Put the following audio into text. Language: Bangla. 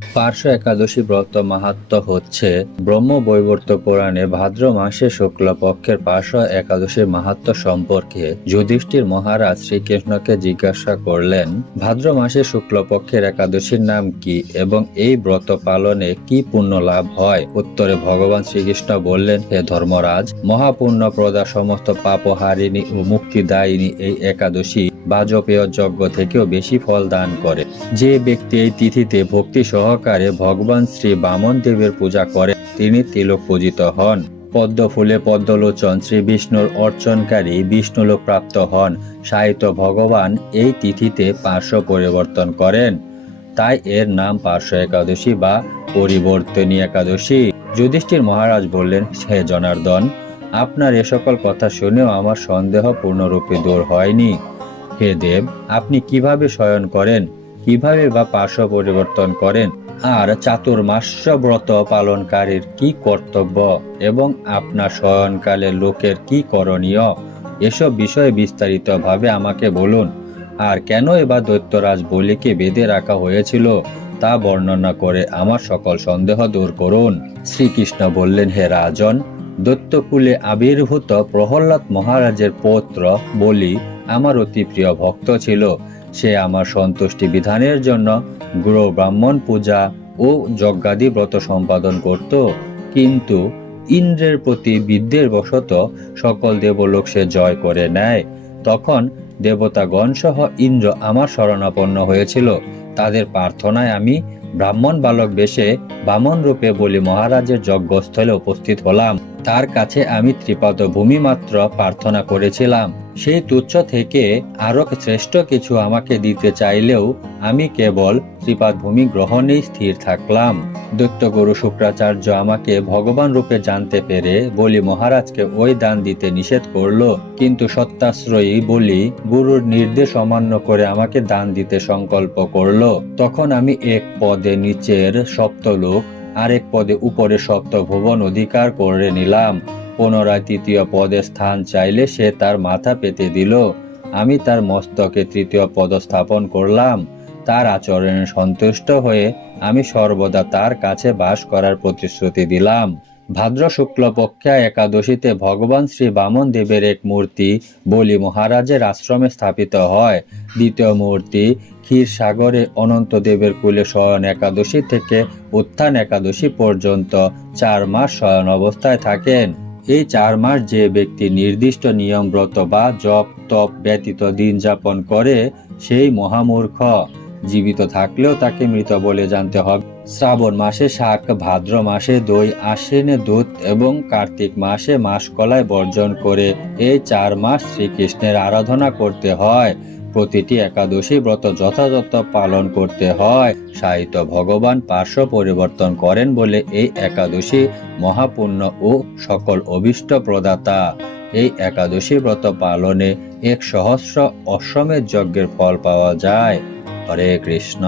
পার্শ্ব একাদশী ব্রত মাহাত্ম হচ্ছে ব্রহ্ম বৈবর্ত পুরাণে ভাদ্র মাসে শুক্ল পক্ষের পার্শ্ব একাদশীর মাহাত্ম সম্পর্কে যুধিষ্ঠির মহারাজ শ্রীকৃষ্ণকে জিজ্ঞাসা করলেন, ভাদ্র মাসে শুক্ল পক্ষের একাদশীর নাম কি এবং এই ব্রত পালনে কি পুণ্য লাভ হয়? উত্তরে ভগবান শ্রীকৃষ্ণ বললেন, হে ধর্মরাজ, মহাপুণ্য প্রদা সমস্ত পাপহারিণী ও মুক্তিদায়িনী এই একাদশী বাজপেয় যজ্ঞ থেকেও বেশি ফল দান করে। যে ব্যক্তি এই তিথিতে ভক্তি সহকারে ভগবান শ্রী বামন দেবের পূজা করে, তিনি তিলক পূজিত হন। পদ্ম ফুলে পদ্মলোচন শ্রী বিষ্ণুর অর্চনকারী বিষ্ণুলোক প্রাপ্ত হন। সাহিত্য ভগবান এই তিথিতে পার্শ্ব পরিবর্তন করেন। তাই এর নাম পার্শ্ব একাদশী বা পরিবর্তনী একাদশী। যুধিষ্ঠির মহারাজ বললেন, হে জনার্দন, আপনার এ সকল কথা শুনেও আমার সন্দেহ পূর্ণরূপে দূর হয়নি। হে দেব, আপনি কীভাবে শয়ন করেন, কীভাবে বা পার্শ্ব পরিবর্তন করেন, আর চাতুর্মাস্য ব্রত পালনকারীর কি কর্তব্য এবং আপনার শয়নকালে লোকের কি করণীয়, এসব বিষয়ে বিস্তারিতভাবে আমাকে বলুন। আর কেন এবার দৈত্যরাজ বলিকে বেঁধে রাখা হয়েছিল, তা বর্ণনা করে আমার সকল সন্দেহ দূর করুন। শ্রীকৃষ্ণ বললেন, হে রাজন, দৈত্যকুলে আবির্ভূত প্রহ্লাদ মহারাজের পৌত্র বলি আমার অতি প্রিয় ভক্ত ছিল। সে আমার সন্তুষ্টি বিধানের জন্য গুরু ব্রাহ্মণ পূজা ও যজ্ঞাদি ব্রত সম্পাদন করত। কিন্তু ইন্দ্রের প্রতি বিদ্যের বশত সকল দেবলোক সে জয় করে নেয়। তখন দেবতাগণ সহ ইন্দ্র আমার শরণাপন্ন হয়েছিল। তাদের প্রার্থনায় আমি ব্রাহ্মণ বালক বেশে বামন রূপে বলি মহারাজের যজ্ঞস্থলে উপস্থিত হলাম। তার কাছে আমি ত্রিপাদ ভূমি মাত্র প্রার্থনা করেছিলাম। সেই তুচ্ছ থেকে আরও শ্রেষ্ঠ কিছু আমাকে দিতে চাইলেও আমি কেবল ত্রিপাদ ভূমি গ্রহণেই স্থির থাকলাম। দৈত্যগুরু শুক্রাচার্য আমাকে ভগবান রূপে জানতে পেরে বলি, মহারাজকে ওই দান দিতে নিষেধ করল। কিন্তু সত্যাশ্রয়ী বলি, গুরুর নির্দেশ অমান্য করে আমাকে দান দিতে সংকল্প করল। তখন আমি এক পদে নিচের সপ্তলোক আরেক পদে উপরে সপ্ত ভুবন অধিকার করে নিলাম। পুনরায় তৃতীয় পদে স্থান চাইলে সে তার মাথা পেতে দিল। আমি তার মস্তকে তৃতীয় পদ স্থাপন করলাম। তার আচরণে সন্তুষ্ট হয়ে আমি সর্বদা তার কাছে বাস করার প্রতিশ্রুতি দিলাম। ভাদ্র শুক্ল পক্ষা একাদশীতে ভগবান শ্রী বামন দেবের এক মূর্তি বলি মহারাজের আশ্রমে স্থাপিত হয়। দ্বিতীয় মূর্তি ক্ষীর সাগরে অনন্ত দেবের কুলে শয়ন একাদশী থেকে উত্থান একাদশী পর্যন্ত চার মাস শয়ন অবস্থায় থাকেন। এই চার মাস যে ব্যক্তি নির্দিষ্ট নিয়ম, ব্রত বা জপ, তপ ব্যতীত দিন যাপন করে, সেই মহামূর্খ। জীবিত থাকলেও তাকে মৃত বলে জানতে হবে। শ্রাবণ মাসে শাক, ভাদ্র মাসে দই, আশ্বিনে দুধ এবং কার্তিক মাসে মাসকলাই বর্জন করে এই চার মাস শ্রীকৃষ্ণের আরাধনা করতে হয়। প্রতিটি একাদশী ব্রত যথাযথ পালন করতে হয়। সাহিত্য ভগবান পার্শ্ব পরিবর্তন করেন বলে এই একাদশী মহাপুণ্য ও সকল অভিষ্ট প্রদাতা। এই একাদশী ব্রত পালনে এক সহস্র অশ্বমেধ যজ্ঞের ফল পাওয়া যায়। হরে কৃষ্ণ।